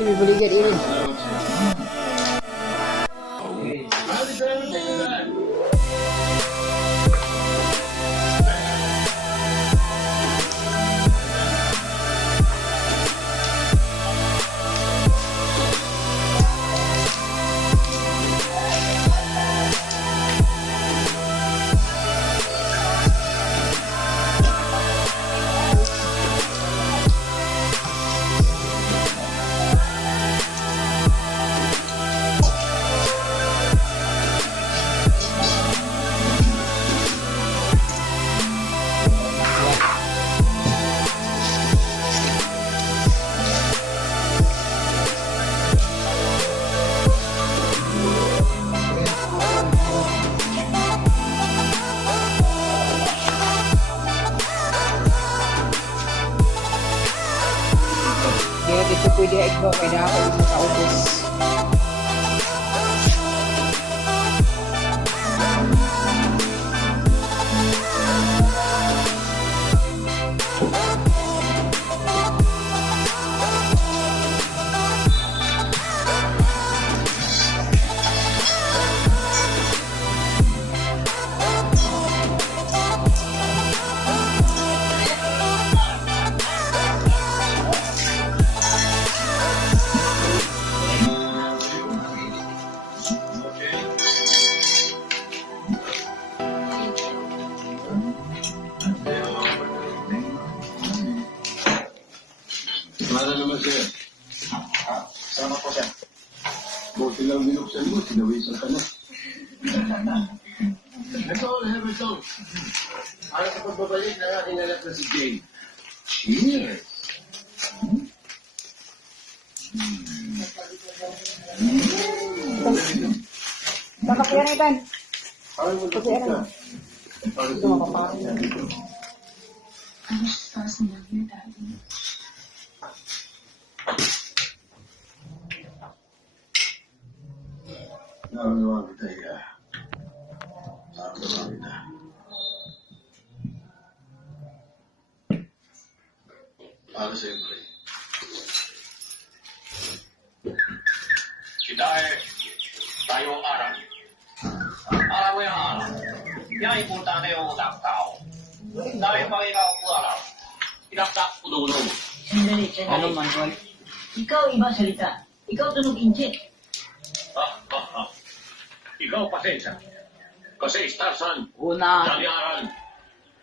Ini boleh jadi ini. Ito pwede ito kaya ako sa ubos. Para naman sir. Sama po siya. Buti lang binuksan mo, sinawisan ka na. Ito, ito. Para sa pagbabalik ng aking anak na si Jane. Cheers! Baka po yan, Ivan. Parang mo na ka. Para sa Nararamdaman kita, Ika. Nararamdaman kita. Para sa'yo, Marie. Kita tayo arang. Alam mo yung arang. Yan ang importante yung tao. Dahil pag ikaw po alam, pinaktak ko dulo. Sandali, sandali. Ano man, boy? Ikaw iba salita. Ikaw tunog inche. Ikaw pasensya. Kasi Starsan, Una. Daliaran,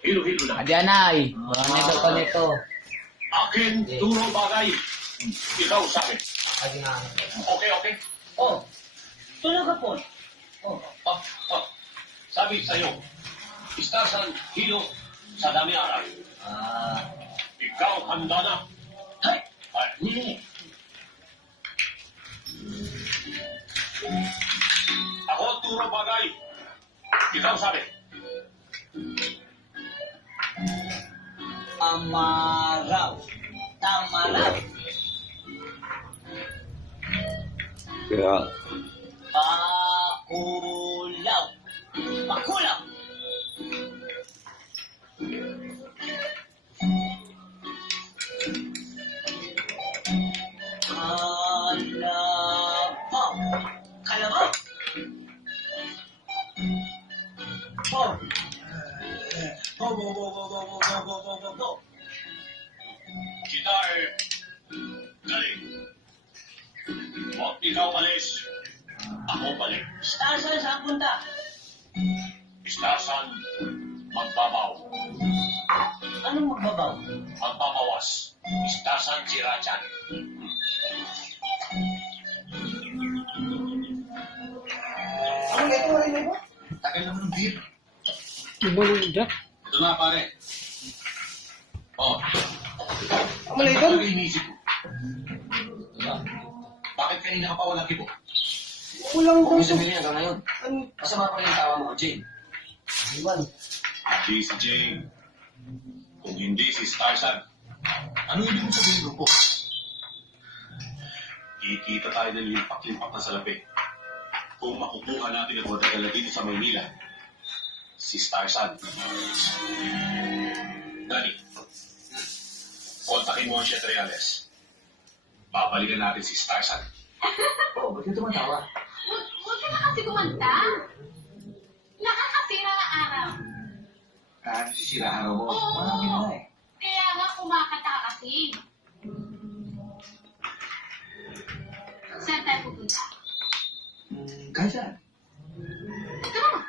hilo-hilo lang. Adyanay. Nito ko nito. Akin, turo bagay. Ikaw sabi. Okay, okay. Oh, tunog ka po. Oh, Sabi sa'yo, Starsan, hilo sa Daliaran. Ikaw handa na. hay! Ay, Hindi. ako turo bagay. Ikaw sabi. Amaraw. Tamaraw. Kaya, Pakulaw. Pakulaw. Kalabaw. Kalabaw. Oh. Go. Kita galing. Huwag ikaw malis. Ako balik. Saan saan punta? Istasan, magbabaw. Anong magbabaw? Magbabawas. Istasan si Rachan. Tagal naman ng beer. Ibang Jack. Ito na, pare. Oh. Wala ito. Ano iniisip ko? Bakit kanina ka pa walang kibo? Walang Kung gusto nila hanggang ngayon. Masama pa rin yung tawa mo ko, Jane. Hindi si Jane. Kung hindi si Starsan. Ano ibig mo sabihin, Grupo? Kikita tayo ng limpak-limpak na salapi. Kung makukuha natin ang matagala dito sa Maynila, si Starsan. Dani, kontakin mo ang Chet Reales. Babalikan natin si Starsan. Oo, ba't yung tumatawa? Huwag ka na kasi kumanta. Nakakasira na araw. Ano sisira araw mo? Oo. Marami na eh. Kaya nga kumakanta ka kasi. Saan tayo pupunta? Kahit saan. Tara na.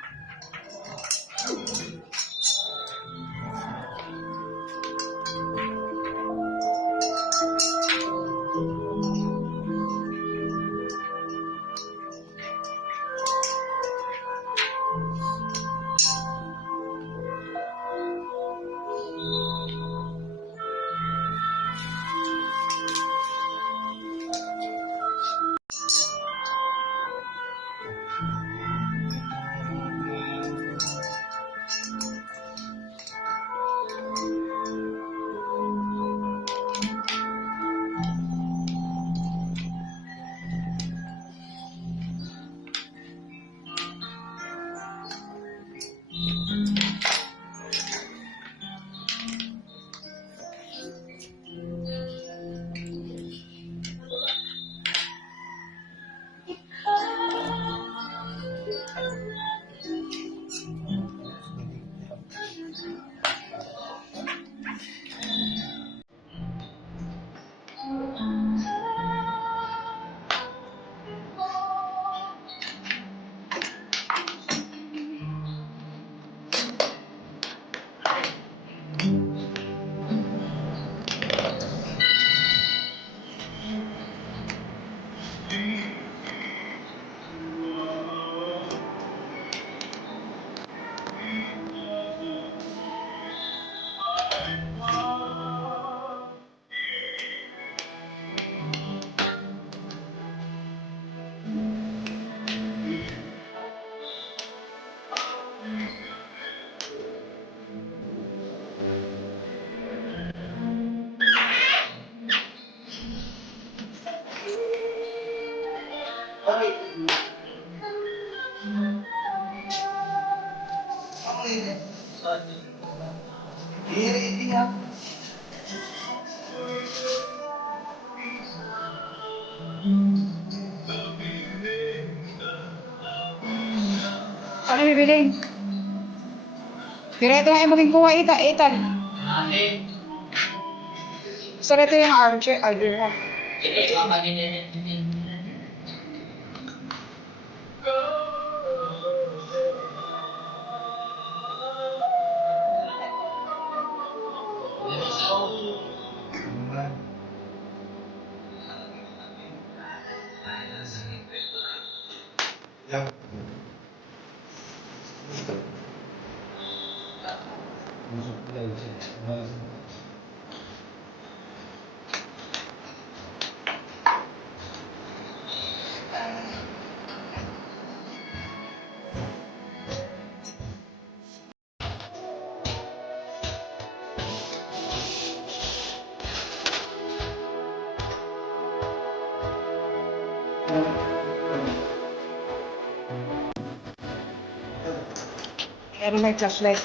Ano bibiling? Direto nga yung maging kuha Ethan. Ate. So, ito yung archer. Archer. Pero may flashlight.